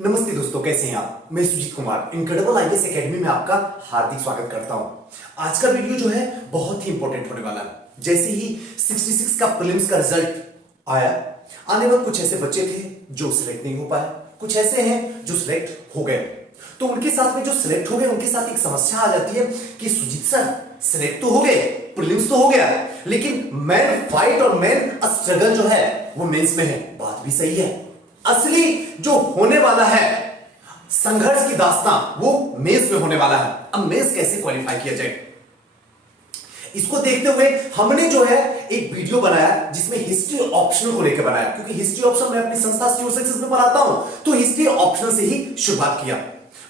नमस्ते दोस्तों, कैसे हैं आप। मैं Sujeet Kumar incredible IAS academy में आपका हार्दिक स्वागत करता हूं। आज का वीडियो जो है बहुत ही इंपॉर्टेंट होने वाला है। जैसे ही 66 का प्रीलिम्स का रिजल्ट आया, आने वक्त कुछ ऐसे बच्चे थे जो सिलेक्ट नहीं हो पाए, कुछ ऐसे हैं जो सिलेक्ट हो गए। तो उनके साथ में जो सिलेक्ट हो गए उनके साथ एक समस्या आ जाती है कि सुजीत सर सिलेक्ट तो हो गए, प्रीलिम्स तो हो गया, लेकिन मैन फाइट और मैन स्ट्रगल जो है वो मेंस में है। बात भी सही है। असली जो होने वाला है संघर्ष की दास्तां वो मेंस में होने वाला है। अब मेंस कैसे क्वालिफाई किया जाए, इसको देखते हुए हमने जो है एक वीडियो बनाया जिसमें हिस्ट्री ऑप्शनल को लेकर बनाया, क्योंकि हिस्ट्री ऑप्शनल मैं अपनी संस्था सीओ सक्सेस में पढ़ाता हूं, तो हिस्ट्री ऑप्शनल से ही शुरुआत किया।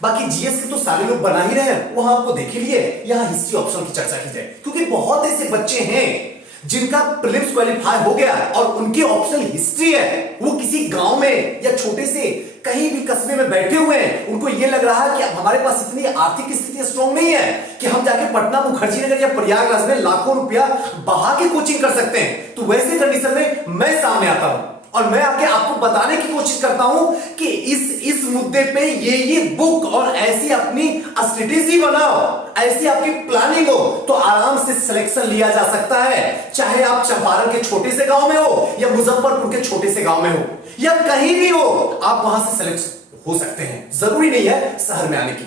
बाकी जीएस के तो सारे लोग बना ही रहे हैं, वहां आपको देख ही लिए। यहां हिस्ट्री ऑप्शनल की चर्चा की जाए, क्योंकि बहुत ऐसे बच्चे हैं जिनका प्रीलिम्स क्वालिफाई हो गया और उनकी ऑप्शनल हिस्ट्री है। वो किसी गांव में या छोटे से कहीं भी कस्बे में बैठे हुए हैं, उनको ये लग रहा है कि अब हमारे पास इतनी आर्थिक स्थिति स्ट्रांग नहीं है कि हम जाके पटना मुखर्जी नगर या प्रयागराज में लाखों रुपया बहा के कोचिंग कर सकते हैं। तो वैसे कंडीशन में मैं सामने आता हूं और मैं आके आपको बताने की कोशिश करता हूं कि इस मुद्दे पे ये बुक और ऐसी अपनी स्ट्रेटेजी बनाओ, ऐसी आपकी प्लानिंग हो तो आराम से सिलेक्शन लिया जा सकता है। चाहे आप चंपारण के छोटे से गांव में हो या मुजफ्फरपुर के छोटे से गांव में हो या कहीं भी हो, आप वहां से सिलेक्ट हो सकते हैं। जरूरी नहीं है शहर में आने की।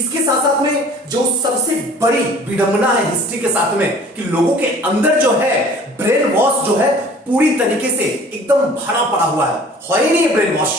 इसके साथ साथ में जो सबसे बड़ी विडंबना है हिस्ट्री के साथ में कि लोगों के अंदर जो है ब्रेन वॉश जो है पूरी तरीके से एकदम भरा पड़ा हुआ है ही नहीं ब्रेन वॉश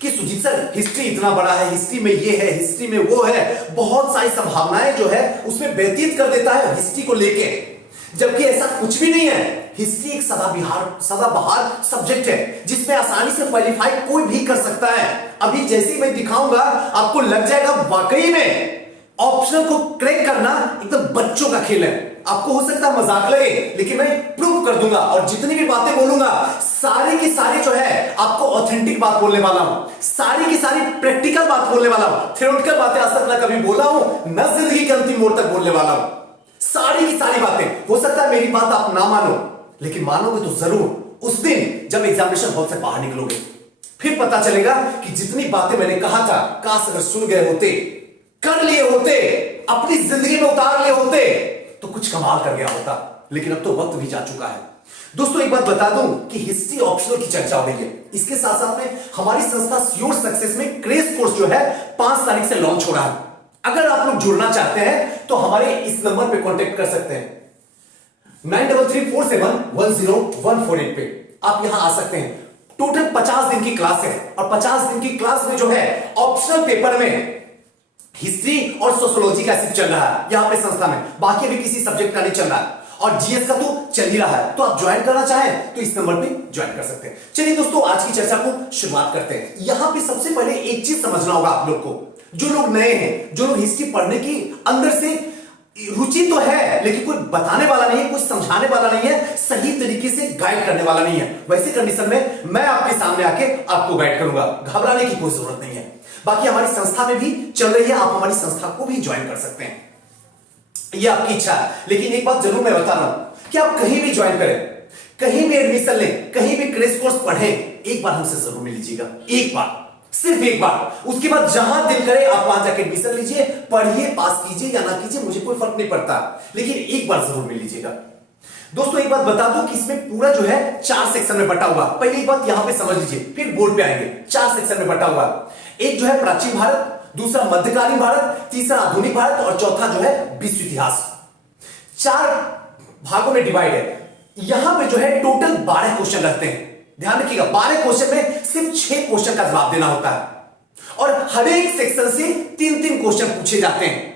कि सुजीत सर हिस्ट्री इतना बड़ा है, हिस्ट्री में ये है, हिस्ट्री में वो है, बहुत सारी संभावनाएं जो है उसमें व्यतीत कर देता है हिस्ट्री को लेके, जबकि ऐसा कुछ भी नहीं है। हिस्ट्री एक सदाबहार सब्जेक्ट है जिसमें आसानी से क्वालिफाई कोई भी कर सकता है। अभी जैसे ही मैं दिखाऊंगा आपको लग जाएगा वाकई में ऑप्शनल को क्रैक करना एकदम बच्चों का खेल है। आपको हो सकता है मजाक लगे, लेकिन मैं प्रूव कर दूंगा और जितनी भी बातें बोलूंगा सारी की सारी जो है आपको ऑथेंटिक बात बोलने वाला हूं, सारी की सारी प्रैक्टिकल बात बोलने वाला हूं। थ्योरेटिकल बातें आज तक ना कभी बोला हूं, ना जिंदगी के अंतिम मोड़ तक बोलने वाला हूं। सारी की सारी बातें, हो सकता है मेरी बात आप ना मानो, लेकिन मानोगे तो जरूर उस दिन जब एग्जामिनेशन हॉल से बाहर निकलोगे। फिर पता चलेगा कि जितनी बातें मैंने कहा था, काश अगर सुन गए होते, कर लिए होते, अपनी जिंदगी में उतार लिए होते तो कुछ कमाल कर गया होता। लेकिन अब तो वक्त भी जा चुका है। दोस्तों एक बात बता दूं कि हिस्ट्री ऑप्शनल की चर्चा हो रही है। इसके साथ साथ में हमारी संस्था सीओ सक्सेस में क्रेश कोर्स जो है 5 तारीख से लॉन्च हो रहा है। अगर आप लोग जुड़ना चाहते हैं तो हमारे इस नंबर पे कांटेक्ट कर सकते हैं 9334710148 पे आप यहां आ सकते हैं। टोटल 50 दिन की क्लास है और 50 दिन की क्लास में जो है ऑप्शनल पेपर में हिस्ट्री और सोशियोलॉजी का सिर्फ चल रहा है यहां पे संस्था में, बाकी अभी किसी सब्जेक्ट का नहीं चल रहा है और जीएस का तो चल ही रहा है। तो आप ज्वाइन करना चाहें तो इस नंबर पे ज्वाइन कर सकते हैं। चलिए दोस्तों आज की चर्चा को शुरुआत करते हैं। यहां पे सबसे पहले एक चीज समझना होगा आप लोग को, जो लोग नए हैं, जो लोग हिस्ट्री पढ़ने की अंदर से रुचि तो है लेकिन कोई बताने वाला नहीं है, कोई समझाने वाला नहीं है, सही तरीके से गाइड करने वाला नहीं है। वैसे कंडीशन में मैं आपके सामने आके आपको गाइड करूंगा, घबराने की कोई जरूरत नहीं है। बाकी हमारी संस्था में भी चल रही है, आप हमारी संस्था को भी ज्वाइन कर सकते हैं, ये आपकी इच्छा है। लेकिन एक बात जरूर मैं बता रहा हूं कि आप कहीं भी ज्वाइन करें, कहीं भी एडमिशन लें, कहीं भी क्रेश कोर्स पढ़ें, एक बार हमसे जरूर मिल लीजिएगा। एक बार, सिर्फ एक बार। उसके बाद जहां दिल करे आप वहां जाके एडमिशन लीजिए, पढ़िए, पास कीजिए या ना कीजिए, मुझे कोई फर्क नहीं पड़ता, लेकिन एक बार जरूर मिल लीजिएगा। दोस्तों एक बात बता दूं कि इसमें पूरा जो है 4 सेक्शन में बटा हुआ। पहली बात यहां पे समझ लीजिए, फिर बोर्ड पे आएंगे। 4 सेक्शन में बटा हुआ, एक जो है प्राचीन भारत, दूसरा मध्यकालीन भारत, तीसरा आधुनिक भारत और चौथा जो है विश्व इतिहास। 4 भागों में डिवाइड है। यहां पे जो है टोटल 12 क्वेश्चन रहते हैं। ध्यान रखिएगा 12 क्वेश्चन में सिर्फ 6 क्वेश्चन का जवाब देना होता है और हर एक सेक्शन से 3-3 क्वेश्चन पूछे जाते हैं।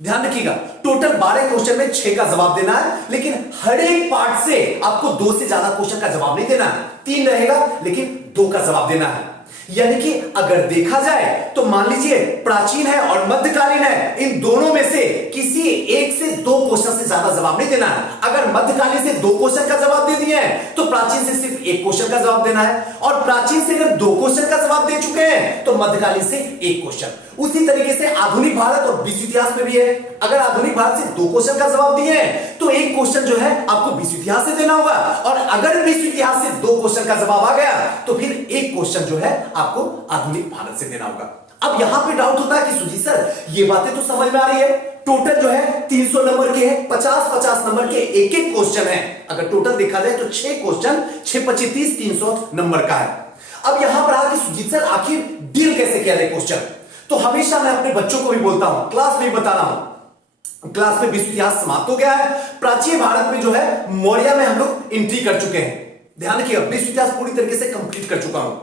ध्यान रखिएगा टोटल 12 क्वेश्चन में 6 का जवाब देना है, लेकिन हर एक पार्ट से आपको 2 से ज्यादा क्वेश्चन का जवाब नहीं देना है। 3 रहेगा लेकिन 2 का जवाब देना है। यानी कि अगर देखा जाए तो मान लीजिए प्राचीन है और मध्यकालीन है, इन दोनों में से किसी एक से 2 क्वेश्चन से ज्यादा जवाब नहीं देना है। अगर मध्यकालीन से 2 क्वेश्चन का जवाब दे दिए हैं तो प्राचीन से सिर्फ 1 क्वेश्चन का जवाब देना है और प्राचीन से अगर 2 क्वेश्चन का जवाब दे चुके हैं तो मध्यकालीन से 1 क्वेश्चन। उसी तरीके से आधुनिक भारत और विश्व इतिहास में भी है। अगर आधुनिक भारत से 2 क्वेश्चन का जवाब दिए हैं तो 1 क्वेश्चन जो है आपको विश्व इतिहास से देना होगा, और अगर विश्व इतिहास से 2 क्वेश्चन का जवाब आ गया तो फिर 1 क्वेश्चन जो है आपको आधुनिक भारत से देना होगा। अब यहां पे डाउट होता है कि सुजीत सर ये बातें तो समझ में आ रही है, टोटल जो है 300 नंबर के हैं, 50-50 नंबर के एक एक क्वेश्चन है। अगर टोटल देखा जाए तो 6 क्वेश्चन, 6 25 30 300 नंबर का है। अब यहां पर आके सुजीत सर आखिर डील कैसे किया जाए क्वेश्चन, तो हमेशा मैं अपने बच्चों को भी बोलता हूं, क्लास में भी बता रहा हूं, क्लास में विश्व इतिहास समाप्त हो गया है, प्राचीन भारत में जो है मौर्य में हम लोग एंट्री कर चुके हैं। ध्यान रखिएगा, विश्व इतिहास पूरी तरीके से कंप्लीट कर चुका हूं।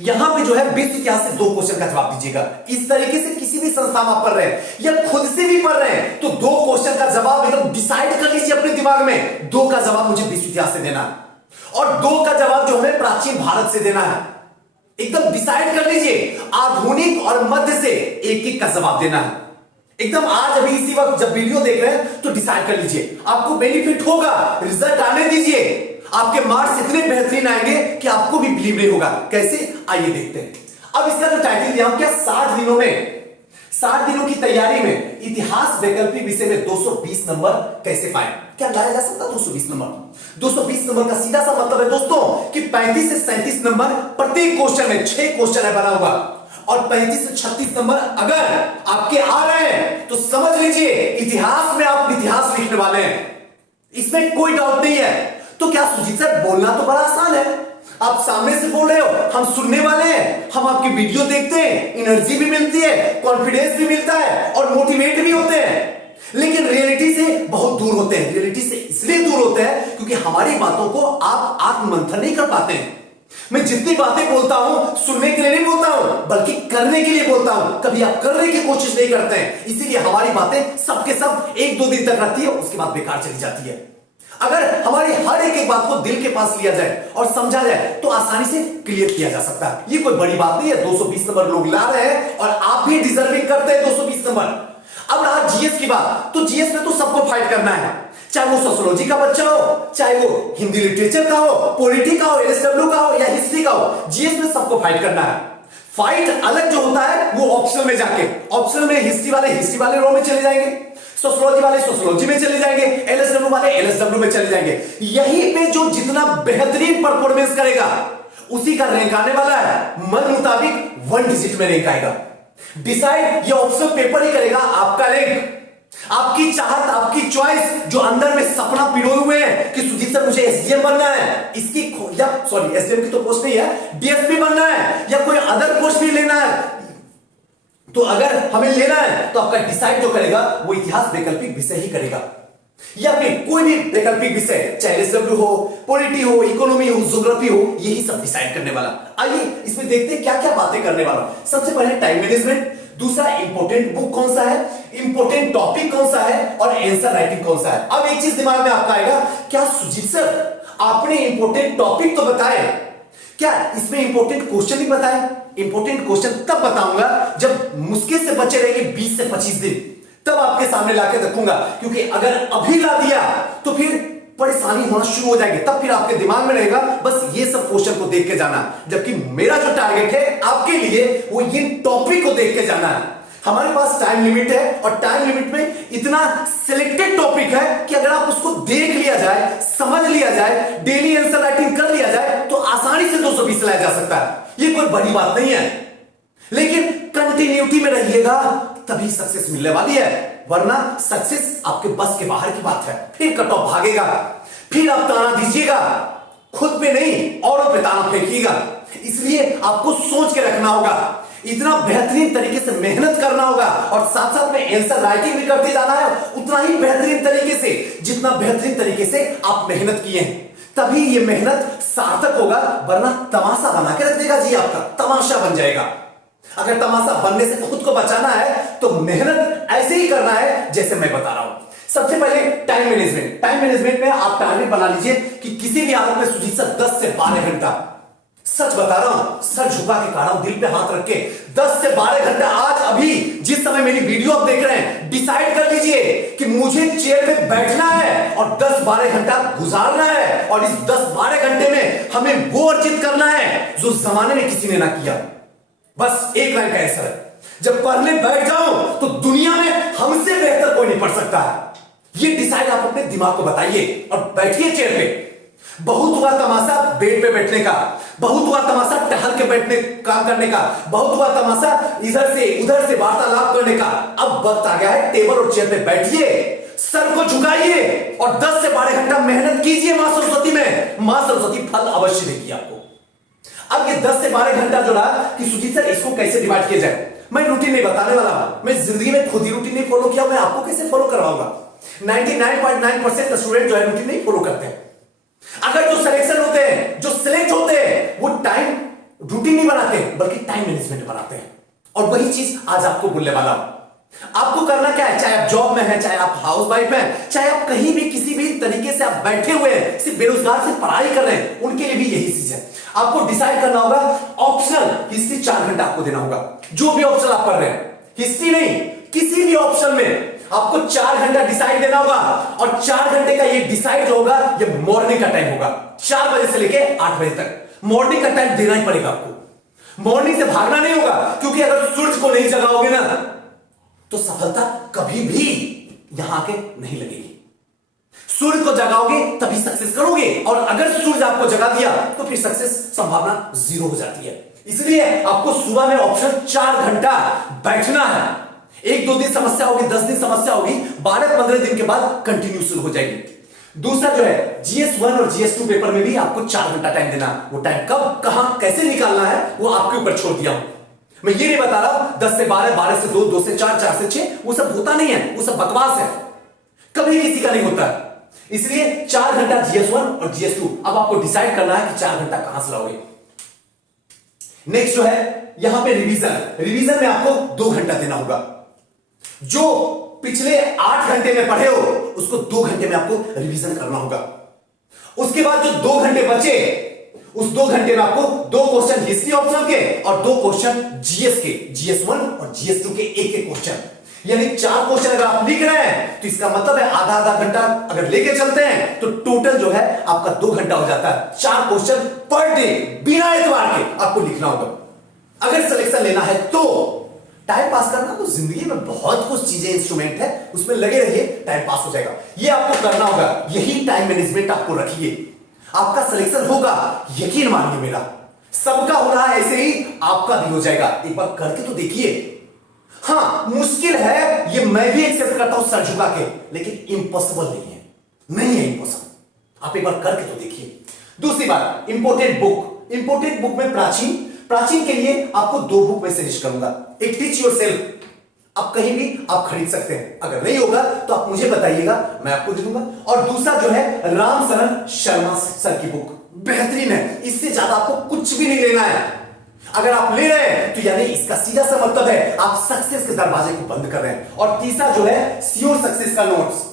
यहां पे जो है विश्व इतिहास से 2 क्वेश्चन का जवाब दीजिएगा। इस तरीके से किसी भी संस्था में आप पढ़ रहे हैं या खुद से भी पढ़ रहे हैं तो 2 क्वेश्चन का जवाब एकदम डिसाइड कर लीजिए अपने दिमाग में, 2 का जवाब मुझे विश्व इतिहास से देना है और 2 का जवाब जो हमें प्राचीन भारत से देना है। एकदम डिसाइड कर लीजिए, आधुनिक और मध्य से एक एक का जवाब देना है। एकदम आज अभी इसी वक्त जब वीडियो देख रहे हैं तो डिसाइड कर लीजिए, आपको बेनिफिट होगा, रिजल्ट आने दीजिए, आपके मार्क्स इतने बेहतरीन आएंगे कि आपको भी बिलीव नहीं होगा। कैसे, आइए देखते हैं। अब इसका जो टाइटल दिया हूं क्या, 60 दिनों में, 60 दिनों की तैयारी में इतिहास वैकल्पिक विषय में 220 नंबर कैसे पाए। क्या लाया जा सकता 220 नंबर? 220 नंबर का सीधा सा मतलब है दोस्तों कि 35 से 37 नंबर प्रत्येक क्वेश्चन में, 6 क्वेश्चन है बना हुआ, और 35 से 36 नंबर अगर आपके आ रहे हैं तो समझ लीजिए इतिहास में आप इतिहास लिखने वाले हैं, इसमें कोई डाउट नहीं है। तो क्या सुजीत सर बोलना तो बड़ा आसान है, आप सामने से बोल रहे हो, हम सुनने वाले हैं, हम आपकी वीडियो देखते हैं, एनर्जी भी मिलती है, कॉन्फिडेंस भी मिलता है और मोटिवेट भी होते हैं, लेकिन रियलिटी से बहुत दूर होते हैं। रियलिटी से इसलिए दूर होते हैं क्योंकि हमारी बातों को आप आत्ममंथन नहीं कर पाते हैं। मैं जितनी बातें बोलता हूं सुनने के लिए नहीं बोलता हूं, बल्कि करने के लिए बोलता हूं। कभी आप करने की कोशिश नहीं करते हैं, इसीलिए हमारी बातें सबके सब 1-2 दिन तक रहती है, उसके बाद बेकार चली जाती है। अगर हमारी हर एक बात को दिल के पास लिया जाए और समझा जाए तो आसानी से क्लियर किया जा सकता है। ये कोई बड़ी बात नहीं है, 220 नंबर लोग ला रहे हैं और आप भी डिजर्विंग करते हैं 220 नंबर। अब रहा जीएस की बात, तो जीएस में तो सबको फाइट करना है, चाहे वो सोशियोलॉजी का बच्चा हो, चाहे वो हिंदी लिटरेचर का हो, पॉलिटी का हो, एलएसडब्ल्यू का हो या हिस्ट्री का हो, जीएस में सबको फाइट करना है। फाइट अलग जो होता है वो ऑप्शनल में जाके, ऑप्शनल में हिस्ट्री वाले रो में चले जाएंगे, सोशियोलॉजी वाले सोशियोलॉजी में चले जाएंगे, एलएसडब्ल्यू वाले एलएसडब्ल्यू में चले जाएंगे। यहीं पे जो जितना बेहतरीन परफॉर्मेंस करेगा उसी का रैंक आने वाला है, मन मुताबिक 1 डिजिट में रैंक आएगा। डिसाइड ये ऑप्शनल पेपर ही करेगा आपका रैंक, आपकी चाहत, आपकी चॉइस, जो अंदर में सपना पिरोए हुए हैं कि सुजीत सर मुझे एसडीएम बनना है, इसकी या सॉरी एसडीएम की तो पोस्ट नहीं है, डीएसपी बनना है या कोई अदर पोस्ट भी लेना है, तो अगर हमें लेना है तो आपका डिसाइड जो करेगा वो इतिहास वैकल्पिक विषय ही करेगा, या फिर कोई भी वैकल्पिक विषय, चाहे एलएसडब्ल्यू हो, पॉलिटी हो, इकोनॉमी हो, ज्योग्राफी हो, यही सब डिसाइड करने वाला। आइए इसमें देखते हैं क्या क्या बातें करने वाला। सबसे पहले टाइम मैनेजमेंट, दूसरा इंपोर्टेंट बुक कौन सा है, इंपोर्टेंट टॉपिक कौन सा है और आंसर राइटिंग कौन सा है। अब एक चीज दिमाग में आपका आएगा, क्या सुजीत सर आपने इंपोर्टेंट टॉपिक तो बताए, क्या इसमें इंपोर्टेंट क्वेश्चन नहीं बताए? इंपोर्टेंट क्वेश्चन तब बताऊंगा जब मुश्किल से बचे रहेंगे 20 से 25 दिन, तब आपके सामने लाके रखूंगा, क्योंकि अगर अभी ला दिया तो फिर परेशानी होना शुरू हो जाएगी, तब फिर आपके दिमाग में रहेगा बस ये सब क्वेश्चन को देख के जाना, जबकि मेरा जो टारगेट है आपके लिए वो ये टॉपिक को देख के जाना है। हमारे पास टाइम लिमिट है और टाइम लिमिट में इतना सिलेक्टेड टॉपिक है कि अगर आप उसको देख लिया जाए, समझ लिया जाए, डेली आंसर राइटिंग कर लिया जाए तो आसानी से 220 लाया जा सकता है। ये कोई बड़ी बात नहीं है, लेकिन कंटिन्यूटी में रहिएगा तभी सक्सेस मिलने वाली है, वरना सक्सेस आपके बस के बाहर की बात है। फिर कट ऑफ भागेगा, फिर आप ताना दीजिएगा, खुद पे नहीं औरों पे ताना फेंकिएगा। इसलिए आपको सोच के रखना होगा, इतना बेहतरीन तरीके से मेहनत करना होगा और साथ साथ में आंसर राइटिंग भी करते जाना है, उतना ही बेहतरीन तरीके से, जितना बेहतरीन तरीके से आप मेहनत किए हैं, तभी ये मेहनत सार्थक होगा, वरना तमाशा बना के रख देगा जी, आपका तमाशा बन जाएगा। अगर तमाशा बनने से खुद को बचाना है तो मेहनत ऐसे ही करना है जैसे मैं बता रहा हूं। सबसे पहले टाइम मैनेजमेंट। टाइम मैनेजमेंट में आप टारगेट बना लीजिए कि किसी भी हालत में सुजीत सर 10 से 12 घंटा, सच बता रहा हूं, सर झुका के कह रहा हूं, दिल पे हाथ रख के, 10 से 12 घंटा आज अभी जिस समय मेरी वीडियो आप देख रहे हैं, डिसाइड कर लीजिए कि मुझे चेयर पे बैठना है और 10-12 घंटा गुजारना है, और इस 10-12 घंटे में हमें वो अर्जित करना है जो जमाने में किसी ने ना किया। बस एक लाइन का आंसर है। जब पढ़ने बैठ जाओ तो दुनिया में हमसे बेहतर कोई नहीं पढ़ सकता है। ये डिसाइड आप अपने दिमाग को बताइए और बैठिए चेयर पे। बहुत हुआ तमाशा बेड पे बैठने का, बहुत हुआ तमाशा टहल के बैठने काम करने का, बहुत हुआ तमाशा इधर से उधर से वार्तालाप करने का। अब वक्त आ गया है टेबल और चेयर पे बैठिए, सर को झुकाइए और 10 से 12 घंटा मेहनत कीजिए मां सरस्वती में। मां सरस्वती फल अवश्य देगी आपको। अब ये 10 से 12 घंटा जो रहा कि सुजीत सर इसको कैसे डिवाइड किया जाए, मैं रूटीन नहीं बताने वाला हूं। मैं जिंदगी में खुद ही रूटीन नहीं फॉलो किया, मैं आपको कैसे फॉलो करवाऊंगा। 99.9% स्टूडेंट जो है रूटीन नहीं फॉलो करते हैं। अगर जो सिलेक्शन होते हैं, जो सिलेक्ट होते हैं, वो टाइम रूटीन नहीं बनाते बल्कि टाइम मैनेजमेंट बनाते हैं। और वही चीज आज आपको बोलने वाला हूं। आपको करना क्या है, चाहे आप जॉब में हैं, चाहे आप हाउस वाइफ हैं, चाहे आप कहीं भी किसी भी तरीके से आप बैठे हुए हैं, सिर्फ बेरोजगार से पढ़ाई कर रहे हैं, उनके लिए भी यही चीज है। आपको डिसाइड करना होगा ऑप्शनल हिस्ट्री 4 घंटा आपको देना होगा। जो भी ऑप्शन आप पढ़ रहे हैं, हिस्ट्री नहीं, किसी भी ऑप्शन में आपको 4 घंटा डिसाइड देना होगा। और 4 घंटे का ये डिसाइड जो होगा ये मॉर्निंग का टाइम होगा, 4 बजे से लेके 8 बजे तक मॉर्निंग का टाइम देना ही पड़ेगा आपको। मॉर्निंग से भागना नहीं होगा, क्योंकि अगर सूरज को नहीं जगाओगे ना तो सफलता कभी भी यहां के नहीं लगेगी। सूर्य को जगाओगे तभी सक्सेस करोगे, और अगर सूर्य आपको जगा दिया तो फिर सक्सेस संभावना 0 हो जाती है। इसलिए आपको सुबह में ऑप्शन 4 घंटा बैठना है। 1-2 दिन समस्या होगी, 10 दिन समस्या होगी, 12-15 दिन के बाद कंटिन्यू शुरू हो जाएगी। दूसरा जो है GS1 और GS2 पेपर में भी आपको 4 घंटा टाइम देना। वो टाइम कब, कहां, कैसे निकालना है वो आपके ऊपर छोड़ दिया हूं। मैं ये नहीं बता रहा हूं 10 से 12, 12 से 2, 2 से 4, 4 से 6, वो सब होता नहीं है, वो सब बकवास है, कभी किसी का नहीं होता। इसलिए 4 घंटा GS1 और GS2। अब आपको डिसाइड करना है कि 4 घंटा कहां से लाओगे। नेक्स्ट जो है यहां पे रिवीजन में आपको 2 घंटा देना होगा। जो पिछले 8 घंटे में पढ़े हो उसको 2 घंटे में आपको रिवीजन करना होगा। उसके बाद जो 2 घंटे बचे, उस 2 घंटे में आपको 2 क्वेश्चन हिस्ट्री ऑप्शनल के और 2 क्वेश्चन GS के, GS1 और GS2 के एक क्वेश्चन, यानी 4 क्वेश्चन अगर आप लिख रहे हैं तो इसका मतलब है आधा घंटा अगर लेके चलते हैं तो टोटल जो है आपका 2 घंटा हो जाता है। 4 क्वेश्चन पर डे बिना इतवार के आपको लिखना होगा। अगर सिलेक्शन लेना है तो टाइम पास करना तो जिंदगी में बहुत कुछ चीजें इंस्ट्रूमेंट है, उसमें लगे रहिए, टाइम पास हो जाएगा। ये आपको करना होगा, यही टाइम मैनेजमेंट आपको रखिए, आपका सिलेक्शन होगा, यकीन मानिए मेरा। सबका हो रहा है ऐसे ही आपका भी हो जाएगा। एक बार करके तो देखिए। हाँ मुश्किल है, ये मैं भी एक्सेप्ट करता हूं सर झुका के, लेकिन इम्पॉसिबल नहीं है, नहीं है इम्पॉसिबल। आप एक बार करके तो देखिए। दूसरी बात, इंपोर्टेंट बुक में प्राचीन के लिए आपको 2 बुक में सजेस्ट करूंगा। एक टीच योरसेल्फ, आप कहीं भी आप खरीद सकते हैं, अगर नहीं होगा तो आप मुझे बताइएगा, मैं आपको दे दूंगा। और दूसरा जो है राम शरण शर्मा सर की बुक, बेहतरीन है, इससे ज्यादा आपको कुछ भी नहीं लेना है। अगर आप ले रहे हैं तो यानी इसका सीधा सा मतलब है आप सक्सेस के दरवाजे को बंद कर रहे हैं। और तीसरा जो है श्योर सक्सेस का नोट्स,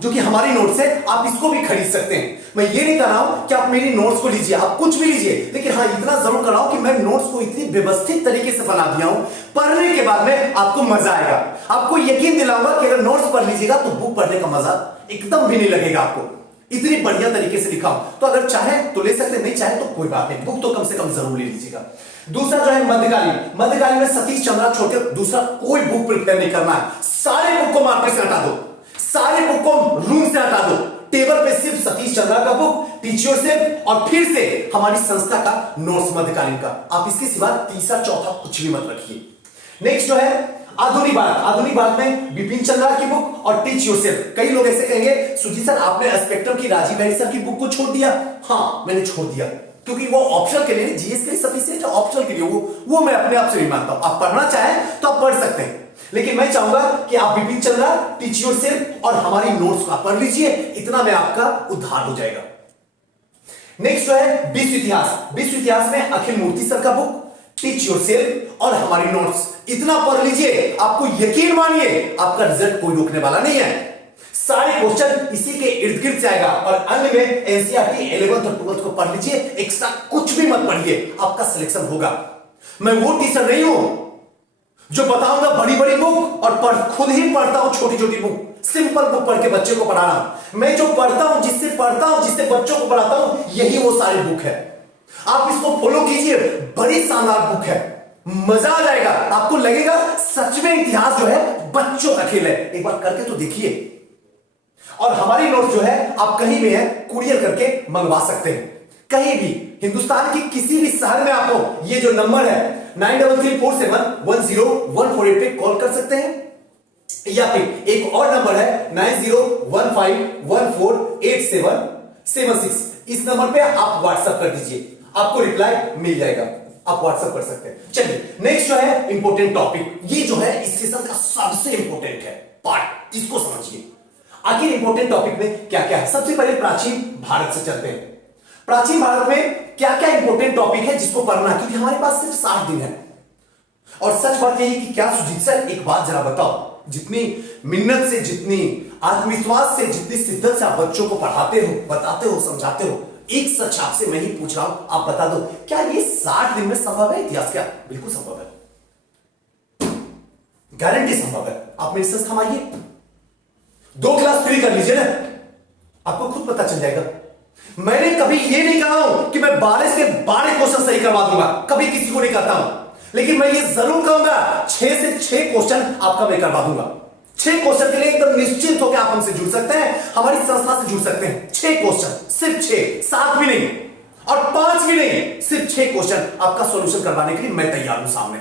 जो कि हमारी नोट्स है, आप इसको भी खरीद सकते हैं। मैं ये नहीं कर रहा हूं कि आप मेरी नोट्स को लीजिए, आप कुछ भी लीजिए, लेकिन हाँ इतना जरूर कर रहा हूं कि मैं नोट्स को इतनी व्यवस्थित तरीके से बना दिया हूं, पढ़ने के बाद में आपको मजा आएगा। आपको यकीन दिलाऊंगा कि अगर नोट्स पढ़ लीजिएगा तो बुक पढ़ने का मजा एकदम भी नहीं लगेगा आपको, इतनी बढ़िया तरीके से लिखा हूं। तो अगर चाहे तो ले सकते, नहीं चाहे तो कोई बात नहीं, बुक तो कम से कम जरूर ले लीजिएगा। दूसरा जो है मध्यकालीन में सतीश चंद्रा छोड़कर दूसरा कोई बुक प्रिपेयर नहीं करना है। सारे बुक को मार्केट से हटा दो, सारे बुक को रूम से हटा दो, टेबल पे सिर्फ सतीश चंद्रा का बुक, टीच योरसेल्फ और फिर से हमारी संस्था का नोट्स मध्यकालीन का। आप इसके सिवा तीसरा चौथा कुछ भी मत रखिए। नेक्स्ट जो है आधुनिक भारत में बिपिन चंद्रा की बुक और टीच योरसेल्फ। कई लोग ऐसे कहेंगे सुजीत सर आपने स्पेक्ट्रम की राजीव बैरी सर की बुक को छोड़ दिया। हाँ मैंने छोड़ दिया, क्योंकि वो ऑप्शनल के लिए, जीएस के लिए सफिशिएंट है, ऑप्शनल के लिए वो मैं अपने आप से नहीं मानता हूं। आप पढ़ना चाहें तो आप पढ़ सकते हैं, लेकिन मैं चाहूंगा कि आप बिपिन चंद्रा, टीच योरसेल्फ और हमारी नोट्स को आप पढ़ लीजिए, इतना में आपका उद्धार हो जाएगा। नेक्स्ट जो है विश्व इतिहास में अखिल मूर्ति सर का बुक, टीच योरसेल्फ और हमारी नोट्स, इतना पढ़ लीजिए, आपको यकीन मानिए आपका रिजल्ट कोई रोकने वाला नहीं है। सारे क्वेश्चन इसी के इर्द गिर्द से आएगा। और अन्य में एनसीईआरटी 11th और 12th को पढ़ लीजिए, एक्स्ट्रा कुछ भी मत पढ़िए, आपका सिलेक्शन होगा। मैं वो टीचर नहीं हूं जो बताऊंगा बड़ी बड़ी बुक और खुद ही पढ़ता हूं छोटी छोटी बुक, सिंपल बुक पढ़ के बच्चे को पढ़ाना। मैं जो पढ़ता हूं, जिससे बच्चों को पढ़ाता हूं, यही वो सारी बुक है। आप इसको फॉलो कीजिए, बड़ी शानदार बुक है, मजा आ जाएगा, आपको लगेगा सच में इतिहास जो है बच्चों का खेल है। एक बार करके तो देखिए। और हमारी नोट जो है आप कहीं भी है कुरियर करके मंगवा सकते हैं, कहीं भी हिंदुस्तान की किसी भी शहर में आपको ये जो नंबर है 9334710148 पे कॉल कर सकते हैं, या फिर एक और नंबर है 9015148776, इस नंबर पे आप व्हाट्सएप कर दीजिए, आपको रिप्लाई मिल जाएगा, आप व्हाट्सएप कर सकते हैं। चलिए नेक्स्ट जो है इंपॉर्टेंट टॉपिक, ये जो है इस सेशन का सबसे इंपॉर्टेंट है पार्ट, इसको समझिए। आखिर इंपॉर्टेंट टॉपिक में क्या क्या है। सबसे पहले प्राचीन भारत से चलते हैं। प्राचीन भारत में क्या क्या इंपॉर्टेंट टॉपिक है जिसको पढ़ना है, क्योंकि हमारे पास सिर्फ 60 दिन है। और सच बात यही कि क्या सुजीत सर एक बात जरा बताओ, जितनी मिन्नत से, जितनी आत्मविश्वास से, जितनी शिद्दत से आप बच्चों को पढ़ाते हो, बताते हो, समझाते हो, एक सच आपसे मैं ही पूछ रहा हूं, आप बता दो क्या ये 60 दिन में संभव है इतिहास? क्या बिल्कुल संभव है, गारंटी संभव है। आप मेरी संस्था में आइए, 2 क्लास फ्री कर लीजिए ना, आपको खुद पता चल जाएगा। मैंने कभी ये नहीं कहा हूं कि मैं 12 से 12 क्वेश्चन सही करवा दूंगा, कभी किसी को नहीं कहता हूं, लेकिन मैं ये जरूर कहूंगा 6 से 6 क्वेश्चन आपका मैं करवा दूंगा। 6 क्वेश्चन के लिए एकदम निश्चिंत होकर आप हमसे जुड़ सकते हैं, हमारी संस्था से जुड़ सकते हैं। 6 क्वेश्चन, सिर्फ 6, 7 भी नहीं और 5 भी नहीं, सिर्फ 6 क्वेश्चन आपका सॉल्यूशन करवाने के लिए मैं तैयार हूं सामने।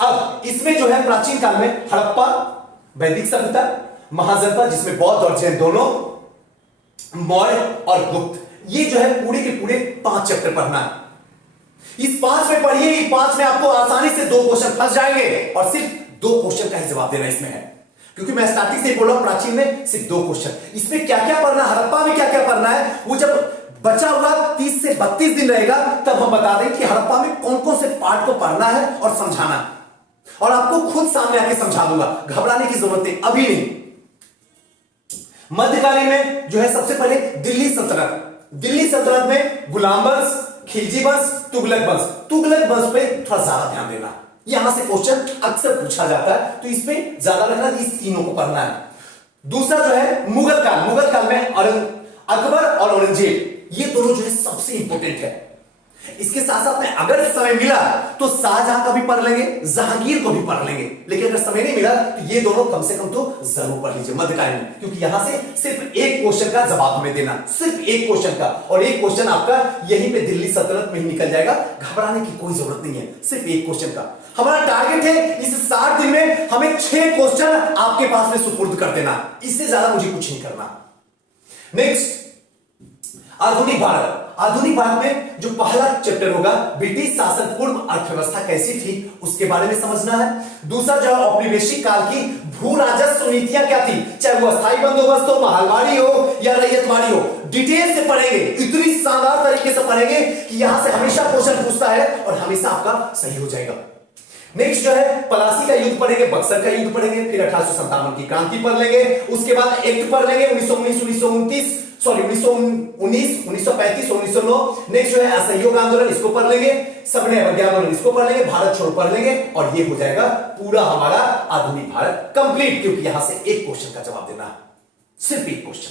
अब इसमें जो है प्राचीन काल में हड़प्पा, वैदिक सभ्यता, महाजनपद जिसमें बौद्ध और जैन दोनों, मौर्य और गुप्त, ये जो है पूरे के पूरे 5 चैप्टर पढ़ना है। इस 5 में पढ़िए, 5 में आपको आसानी से 2 क्वेश्चन फंस जाएंगे और सिर्फ 2 क्वेश्चन का ही जवाब देना इसमें है, क्योंकि मैं स्टार्टिंग से बोल रहा हूं प्राचीन में सिर्फ 2 क्वेश्चन। इसमें क्या क्या पढ़ना, हड़प्पा में क्या क्या पढ़ना है, वो जब बचा हुआ 30 से 32 दिन रहेगा तब हम बता दें कि हड़प्पा में कौन कौन से पार्ट को पढ़ना है और समझाना है, और आपको खुद सामने आके समझा दूंगा, घबराने की जरूरत नहीं, अभी नहीं। मध्यकालीन में जो है सबसे पहले दिल्ली सल्तनत। दिल्ली सल्तनत में गुलाम वंश, खिलजी वंश, तुगलक वंश। तुगलक वंश पे थोड़ा ज्यादा ध्यान देना, यहां से क्वेश्चन अक्सर पूछा जाता है, तो इसमें ज्यादा रखना, इस तीनों को पढ़ना है। दूसरा जो है मुगल काल। मुगल काल में अकबर और औरंगजेब, ये दोनों जो है सबसे इंपॉर्टेंट है। इसके साथ साथ में अगर समय मिला तो शाहजहां का भी पढ़ लेंगे, जहांगीर को भी पढ़ लेंगे, लेकिन अगर समय नहीं मिला तो ये दोनों कम से कम तो जरूर पढ़ लीजिए मध्यकालीन में, क्योंकि यहां से सिर्फ एक क्वेश्चन का जवाब हमें देना, सिर्फ एक क्वेश्चन का, और एक क्वेश्चन आपका यहीं पे दिल्ली सल्तनत में ही निकल जाएगा, घबराने की कोई जरूरत नहीं है, सिर्फ एक क्वेश्चन का। हमारा टारगेट है इस 60 दिन में हमें 6 क्वेश्चन आपके पास में सुपुर्द कर देना, इससे ज्यादा मुझे कुछ नहीं करना। नेक्स्ट, आधुनिक भारत। आधुनिक भारत में जो पहला चैप्टर होगा, ब्रिटिश शासन पूर्व अर्थव्यवस्था कैसी थी उसके बारे में समझना है। दूसरा जो औपनिवेशिक काल की भू राजस्व नीतियां क्या थी, चाहे वो अस्थायी बंदोबस्त हो, महलवाड़ी हो या रैयतवाड़ी हो, डिटेल से पढ़ेंगे, इतनी शानदार तरीके से पढ़ेंगे कि यहां से हमेशा क्वेश्चन पूछता है और हमेशा आपका सही हो जाएगा। नेक्स्ट जो है प्लासी का युद्ध पढ़ेंगे, बक्सर का युद्ध पढ़ेंगे, फिर 1857 की क्रांति पढ़ लेंगे, उसके बाद एक्ट पढ़ लेंगे 1919, 1929, सॉरी 1919, 1935, 1909। नेक्स्ट जो है असहयोग आंदोलन, इसको पढ़ लेंगे, सबने अवज्ञा आंदोलन, इसको पढ़ लेंगे, भारत छोड़ पढ़ लेंगे, और ये हो जाएगा पूरा हमारा आधुनिक भारत कंप्लीट, क्योंकि यहां से एक क्वेश्चन का जवाब देना है, सिर्फ एक क्वेश्चन।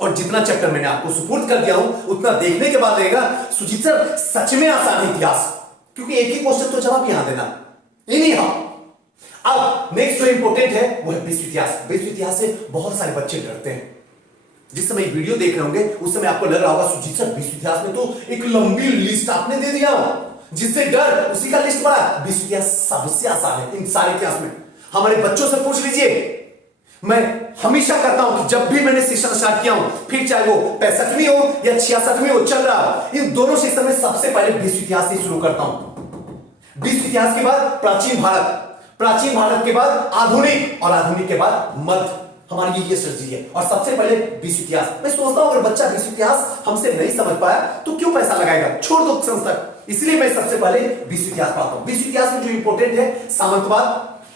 और जितना चैप्टर मैंने आपको सुपुर्द कर दिया हूं उतना देखने के बाद रहेगा सुजीत सर सच में आसान है इतिहास, क्योंकि एक ही क्वेश्चन तो जवाब यहां देना इन्हीं। अब नेक्स्ट जो इंपॉर्टेंट है वो है विश्व इतिहास। विश्व इतिहास से बहुत सारे बच्चे डरते हैं। जिस समय वीडियो देख रहे होंगे उस समय आपको लग रहा होगा सुजीत सर विश्व इतिहास में तो एक लंबी लिस्ट आपने दे दिया, जिससे डर उसी का लिस्ट बड़ा। विश्व इतिहास सबसे आसान है इन सारे इतिहास में। हमारे बच्चों से पूछ लीजिए, मैं हमेशा कहता हूं कि जब भी मैंने सेशन स्टार्ट किया हूं, फिर चाहे वो 65वीं हो या 66वीं हो चल रहा हो, इन दोनों सेशन में सबसे पहले विश्व इतिहास से शुरू करता हूं। विश्व इतिहास के बाद प्राचीन भारत, प्राचीन भारत के बाद आधुनिक, और आधुनिक के बाद मध्य। हमारी ये स्ट्रेटजी है, और सबसे पहले विश्व इतिहास। मैं सोचता हूं अगर बच्चा विश्व इतिहास हमसे नहीं समझ पाया तो क्यों पैसा लगाएगा, छोड़ दो संस्था। इसलिए मैं सबसे पहले विश्व इतिहास पढ़ाता हूं। विश्व इतिहास में जो इंपॉर्टेंट है, सामंतवाद,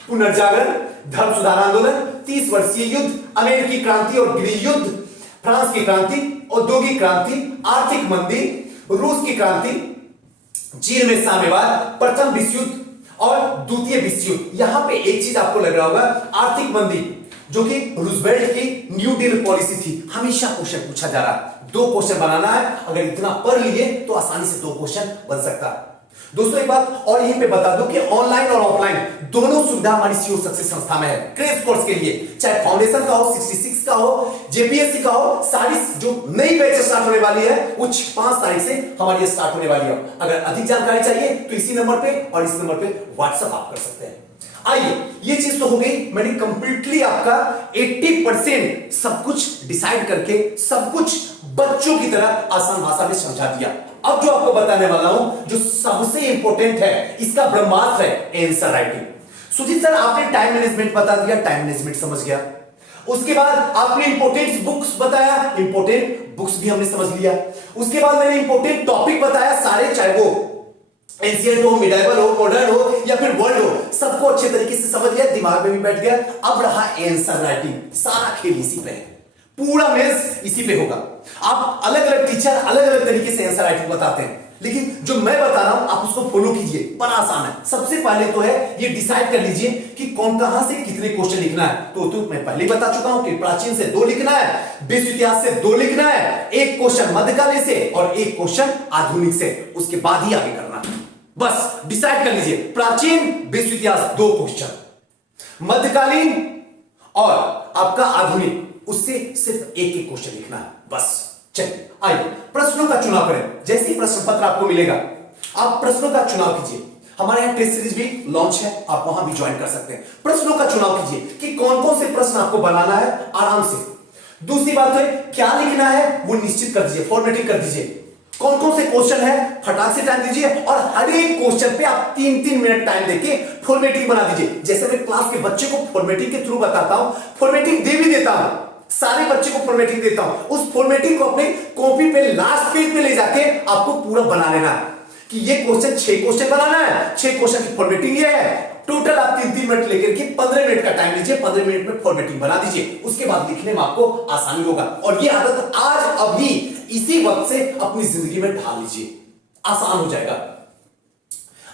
पुनर्जागरण, धर्म सुधार आंदोलन, 30 वर्षीय युद्ध, अमेरिकी क्रांति और गृह युद्ध, फ्रांस की क्रांति, औद्योगिक क्रांति, आर्थिक मंदी, रूस की क्रांति, चीन में साम्यवाद, प्रथम विश्व युद्ध और द्वितीय विश्व युद्ध। यहां पे एक चीज आपको लग रहा होगा, आर्थिक मंदी। जो कि रूजवेल्ट की न्यू डील पॉलिसी थी। हमेशा क्वेश्चन पूछा जा रहा है, 2 क्वेश्चन बनाना है, अगर इतना पढ़ लिए तो आसानी से 2 क्वेश्चन बन सकता है। दोस्तों एक बात और यहीं पे बता दूं कि ऑनलाइन और ऑफलाइन दोनों सुविधा हमारी सीओ सक्सेस संस्था में है। क्रैश कोर्स के लिए चाहे फाउंडेशन का हो, 66 का हो, जेपीएससी का हो, सारी जो नई बैच स्टार्ट होने वाली है वो 5 तारीख से हमारी स्टार्ट होने वाली है। अगर अधिक जानकारी चाहिए तो इसी नंबर पे और इस नंबर पे व्हाट्सएप आप कर सकते हैं। आइए, ये चीज तो हो गई, मैंने कंप्लीटली आपका 80% सब कुछ डिसाइड करके सब कुछ बच्चों की तरह आसान भाषा में समझा दिया। अब जो आपको बताने वाला हूं, जो सबसे इंपॉर्टेंट है, इसका ब्रह्मास्त्र है आंसर राइटिंग। सुजीत सर, आपने टाइम मैनेजमेंट बता दिया, टाइम मैनेजमेंट समझ गया। उसके बाद आपने इंपॉर्टेंट बुक्स बताया, इंपॉर्टेंट बुक्स भी हमने समझ लिया। उसके बाद मैंने इंपॉर्टेंट टॉपिक बताया सारे, चाहे वो एंशिएंट हो, मिडाइवल हो, मॉडर्न हो या फिर वर्ल्ड हो, सबको अच्छे तरीके से समझ लिया, दिमाग में भी बैठ गया। अब रहा आंसर राइटिंग, सारा खेल इसी पे है, पूरा मेंस इसी पे होगा। आप अलग अलग टीचर अलग अलग तरीके से आंसर राइटिंग बताते हैं, लेकिन जो मैं बता रहा हूं आप उसको फॉलो कीजिए, बड़ा आसान है। सबसे पहले तो है ये डिसाइड कर लीजिए कि कहां से कितने क्वेश्चन लिखना है। तो मैं पहले बता चुका हूं कि प्राचीन से 2 लिखना है, विश्व इतिहास से 2 लिखना है, 1 क्वेश्चन मध्यकालीन से और 1 क्वेश्चन आधुनिक से, उसके बाद ही आगे करना है। बस डिसाइड कर लीजिए, प्राचीन, विश्व इतिहास 2 क्वेश्चन, मध्यकालीन और आपका आधुनिक, उससे सिर्फ एक क्वेश्चन लिखना है बस। चलिए आइए प्रश्नों का चुनाव करें। जैसे ही प्रश्न पत्र आपको मिलेगा आप प्रश्नों का चुनाव कीजिए। हमारे यहाँ टेस्ट सीरीज भी लॉन्च है, आप वहां भी ज्वाइन कर सकते हैं। प्रश्नों का चुनाव कीजिए कि कौन कौन से प्रश्न आपको बनाना है आराम से। दूसरी बात है क्या लिखना है वो निश्चित कर दीजिए, फॉर्मेटिंग कर दीजिए। कौन कौन से क्वेश्चन है फटाक से टाइम दीजिए और हर एक क्वेश्चन पे आप 3-3 मिनट टाइम देके फॉर्मेटिंग बना दीजिए। जैसे मैं क्लास के बच्चे को फॉर्मेटिंग के थ्रू बताता हूं, फॉर्मेटिंग दे भी देता हूं, सारे बच्चे को फॉर्मेटिंग देता हूं। उस फॉर्मेटिंग को अपने कॉपी पे लास्ट पेज पे ले जाके आपको पूरा बना लेना है कि ये क्वेश्चन 6 क्वेश्चन बनाना है, 6 क्वेश्चन की फॉर्मेटिंग ये है। टोटल आप 3-3 मिनट लेकर के 15 मिनट का टाइम लीजिए, 15 मिनट में फॉर्मेटिंग बना दीजिए। उसके बाद लिखने में आपको आसानी होगा और ये आदत आज अभी इसी वक्त से अपनी जिंदगी में ढाल लीजिए, आसान हो जाएगा।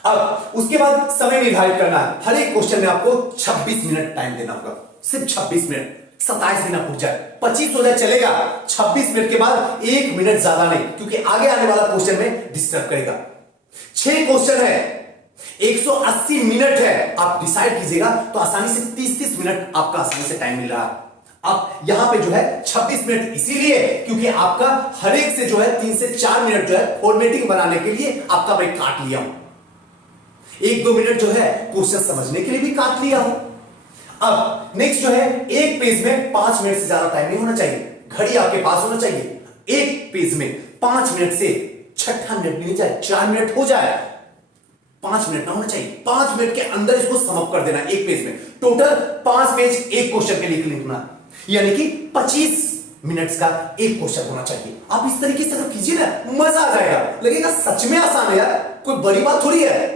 अब उसके बाद समय निर्धारित करना है। हर एक क्वेश्चन में आपको 26 मिनट टाइम देना होगा, सिर्फ 26 मिनट। 27 भी ना पूछ जाए, 25 हो जाए चलेगा। 26 मिनट के बाद 1 मिनट ज्यादा नहीं, क्योंकि आगे आने वाला क्वेश्चन में डिस्टर्ब करेगा। 6 क्वेश्चन है, 180 मिनट है। आप डिसाइड कीजिएगा तो आसानी से 30-30 मिनट आपका आसानी से टाइम मिल रहा है। अब यहां पे जो है 26 मिनट इसीलिए क्योंकि आपका हर एक से जो है 3 से 4 मिनट जो है फॉर्मेटिंग बनाने के लिए आपका मैं काट लिया हूं। 1-2 मिनट जो है क्वेश्चन समझने के लिए भी काट लिया हूं। अब नेक्स्ट जो है एक पेज में 5 मिनट से ज्यादा टाइम नहीं होना चाहिए, घड़ी आपके पास होना चाहिए। एक पेज में 5 मिनट से 6 मिनट भी नहीं जाए, 4 मिनट हो जाए, 5 मिनट ना होना चाहिए। 5 मिनट के अंदर इसको समअप कर देना एक पेज में। टोटल 5 पेज एक क्वेश्चन के लिए लिखना, यानी कि 25 मिनट्स का एक क्वेश्चन होना चाहिए। आप इस तरीके से अगर कीजिए ना मजा आ जाएगा, लगेगा सच में आसान है यार, कोई बड़ी बात थोड़ी है।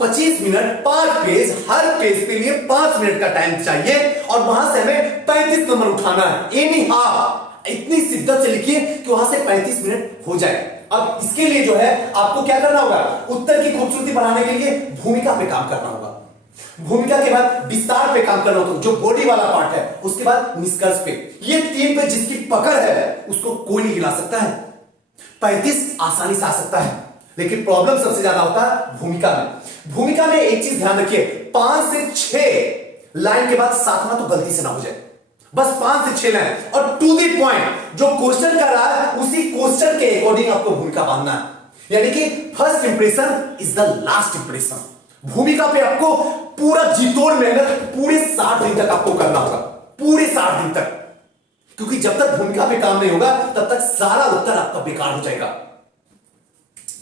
25 मिनट 5 पेज, हर पेज के लिए 5 मिनट का टाइम चाहिए और वहां से हमें 35 नंबर उठाना है। एनी हाफ इतनी शिद्दत से लिखिए कि वहां से 35 मिनट हो जाए। अब इसके लिए जो है आपको क्या करना होगा, उत्तर की खूबसूरती बढ़ाने के लिए भूमिका पे काम करना होगा। भूमिका के बाद विस्तार पे काम करना होगा, जो बॉडी वाला पार्ट है। उसके बाद निष्कर्ष पे। ये 3 पे जिसकी पकड़ है उसको कोई नहीं हिला सकता है। 35 आसानी से आ सकता है, लेकिन प्रॉब्लम सबसे ज्यादा होता है भूमिका में। भूमिका में एक चीज ध्यान रखिए, 5 से 6 लाइन के बाद 7वां तो गलती से ना हो जाए। बस 5 से 6 लाइन और टू द पॉइंट, जो क्वेश्चन कर रहा है उसी क्वेश्चन के अकॉर्डिंग आपको भूमिका बांधना है। यानी कि first impression is the last impression. भूमिका पे आपको पूरा जीतोड़ मेहनत पूरे 60 दिन तक आपको करना होगा, पूरे 60 दिन तक, क्योंकि जब तक भूमिका पे काम नहीं होगा तब तक सारा उत्तर आपका बेकार हो जाएगा।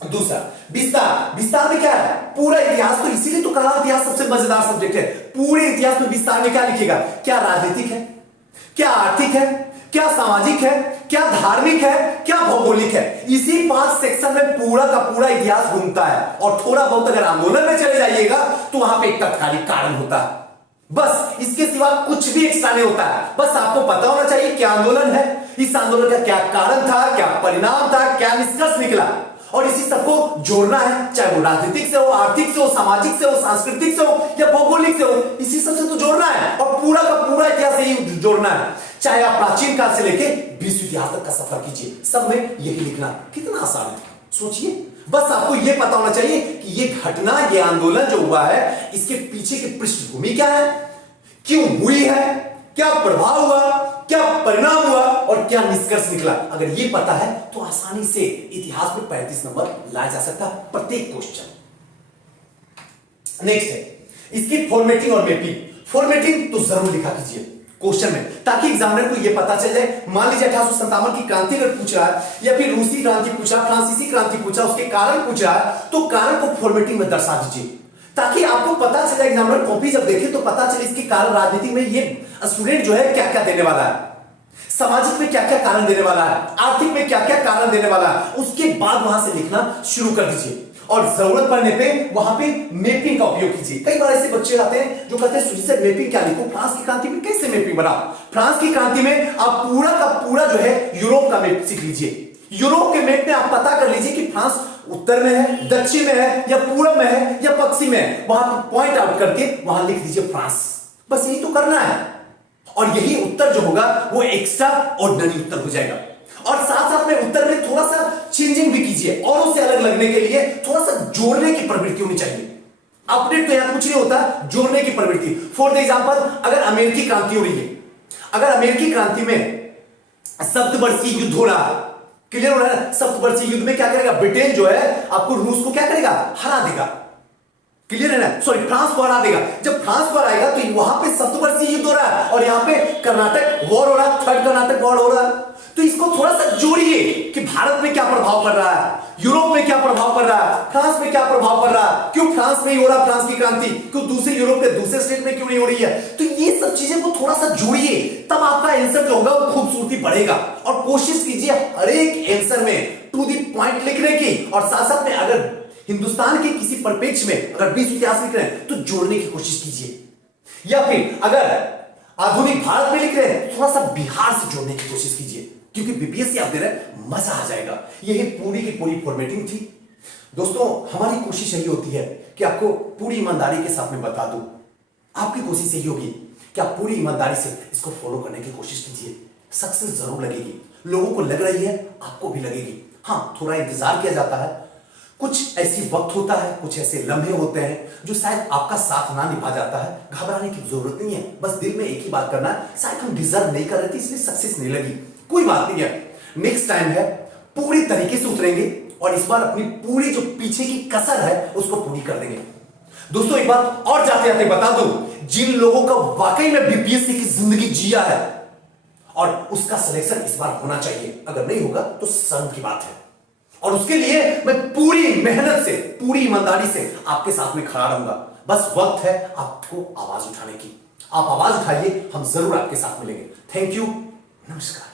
दूसरा विस्तार। विस्तार में क्या है, पूरा इतिहास, तो इसीलिए तो कहा इतिहास सबसे मजेदार सब्जेक्ट है। पूरे इतिहास में विस्तार में क्या लिखेगा, क्या राजनीतिक है, क्या आर्थिक है, क्या सामाजिक है, क्या धार्मिक है, क्या भौगोलिक है। इसी 5 सेक्शन में पूरा का पूरा इतिहास घूमता है। और थोड़ा बहुत अगर आंदोलन में चले जाइएगा तो वहां पे एक तत्कालिक कारण होता है, बस इसके सिवा कुछ भी एक्स्ट्रा नहीं होता है। बस आपको पता होना चाहिए क्या आंदोलन है, इस आंदोलन का क्या कारण था, क्या परिणाम था, क्या निष्कर्ष निकला, और इसी सबको जोड़ना है, चाहे वो राजनीतिक से हो, आर्थिक से हो, सामाजिक से हो, सांस्कृतिक से हो या भौगोलिक से हो, इसी सबसे तो जोड़ना है और पूरा का पूरा इतिहास से ही जोड़ना है। चाहे आप प्राचीन काल से लेके विश्व इतिहास तक का सफर कीजिए, सब में यही लिखना। कितना आसान है, सोचिए। बस आपको यह पता होना चाहिए कि ये घटना, ये आंदोलन जो हुआ है, इसके पीछे की पृष्ठभूमि क्या है, क्यों हुई है, क्या प्रभाव हुआ, क्या परिणाम हुआ और क्या निष्कर्ष निकला। अगर ये पता है तो आसानी से इतिहास में 35 नंबर लाया जा सकता है प्रत्येक क्वेश्चन। नेक्स्ट है इसकी फॉर्मेटिंग और मैपिंग। फॉर्मेटिंग तो जरूर लिखा कीजिए क्वेश्चन में, ताकि एग्जामिनर को यह पता चल जाए। मान लीजिए 1857 की क्रांति अगर पूछ रहा है या फिर रूसी क्रांति पूछा, फ्रांसीसी क्रांति पूछा, उसके कारण पूछ रहा है, तो कारण को फॉर्मेटिंग में दर्शा दीजिए, ताकि आपको पता चले। एग्जामिनर कॉपी जब देखे तो पता चले इसके कारण राजनीति में ये स्टूडेंट जो है क्या क्या देने वाला है, सामाजिक में क्या क्या कारण देने वाला है, आर्थिक में क्या क्या कारण देने वाला है। उसके बाद वहां से लिखना शुरू कर दीजिए और जरूरत पड़ने पे वहां पे मैपिंग का उपयोग कीजिए। कई बार ऐसे बच्चे आते हैं जो कहते हैं सुजी सर मैपिंग क्या लिखूं, फ्रांस की क्रांति में कैसे मैपिंग बनाओ। फ्रांस की क्रांति में आप पूरा का पूरा जो है यूरोप का मैप सीख लीजिए। यूरोप के मैप में आप पता कर लीजिए कि फ्रांस उत्तर में है, दक्षिण में है या पूर्व में है या पश्चिम में है। वहां पॉइंट आउट करके वहां लिख दीजिए फ्रांस। बस यही तो करना है और यही उत्तर जो होगा वो एक्स्ट्रा ऑर्डिनरी उत्तर हो जाएगा। और साथ साथ में उत्तर में थोड़ा सा चेंजिंग भी कीजिए, और उससे अलग लगने के लिए थोड़ा सा जोड़ने की प्रवृत्ति होनी चाहिए। अपडेट तो यहां कुछ नहीं होता, जोड़ने की प्रवृत्ति। फॉर द एग्जांपल, अगर अमेरिकी क्रांति हो रही है, अगर अमेरिकी क्रांति में सप्तवर्षीय युद्ध हो रहा है, क्लियर हो रहा है, सप्तवर्षीय युद्ध में क्या करेगा ब्रिटेन जो है आपको रूस को क्या करेगा, हरा देगा। क्लियर है ना, सॉरी फ्रांस को हरा देगा। जब फ्रांस को हराएगा तो वहां पे सप्तवर्षीय युद्ध हो रहा है और यहां पे कर्नाटक वॉर हो रहा है, थर्ड कर्नाटक वॉर हो रहा है। तो इसको थोड़ा सा जोड़िए कि भारत में क्या प्रभाव पड़ रहा है, यूरोप में क्या प्रभाव पड़ रहा है, फ्रांस में क्या प्रभाव पड़ रहा है, क्यों फ्रांस में ही हो रहा है फ्रांस की क्रांति, क्यों दूसरे यूरोप के दूसरे स्टेट में क्यों नहीं हो रही है। तो ये सब चीजें को थोड़ा सा जोड़िए, तब आपका आंसर जो होगा वो खूबसूरती बढ़ेगा। और कोशिश कीजिए हर एक आंसर में टू द पॉइंट लिखने की, और साथ साथ में अगर हिंदुस्तान के किसी परिप्रेक्ष्य में अगर विश्व इतिहास लिख रहे हैं तो जोड़ने की कोशिश कीजिए, या फिर अगर आधुनिक भारत में लिख रहे हैं थोड़ा सा बिहार से जोड़ने की कोशिश कीजिए, क्योंकि बीपीएससी आप दे रहे हैं, मजा आ जाएगा। यही पूरी की पूरी फॉर्मेटिंग थी दोस्तों। हमारी कोशिश यही होती है कि आपको पूरी ईमानदारी के साथ में बता दूं। आपकी कोशिश यही होगी कि आप पूरी ईमानदारी से इसको फॉलो करने की कोशिश कीजिए। सक्सेस जरूर लगेगी, लोगों को लग रही है, आपको भी लगेगी। हाँ, थोड़ा इंतजार किया जाता है, कुछ ऐसी वक्त होता है, कुछ ऐसे लम्हे होते हैं जो शायद आपका साथ ना निभा जाता है। घबराने की जरूरत नहीं है, बस दिल में एक ही बात करना है, शायद हम डिजर्व नहीं कर रहे थे इसलिए सक्सेस नहीं लगी, कोई बात नहीं है। नेक्स्ट टाइम है पूरी तरीके से उतरेंगे और इस बार अपनी पूरी जो पीछे की कसर है उसको पूरी कर देंगे। दोस्तों एक बात और जाते जाते बता दूं, जिन लोगों का वाकई में बीपीएससी की जिंदगी जिया है और उसका सिलेक्शन इस बार होना चाहिए, अगर नहीं होगा तो शर्म की बात है। और उसके लिए मैं पूरी मेहनत से, पूरी ईमानदारी से आपके साथ में खड़ा रहूंगा। बस वक्त है आपको आवाज उठाने की। आप आवाज उठाइए, हम जरूर आपके साथ मिलेंगे। थैंक यू, नमस्कार।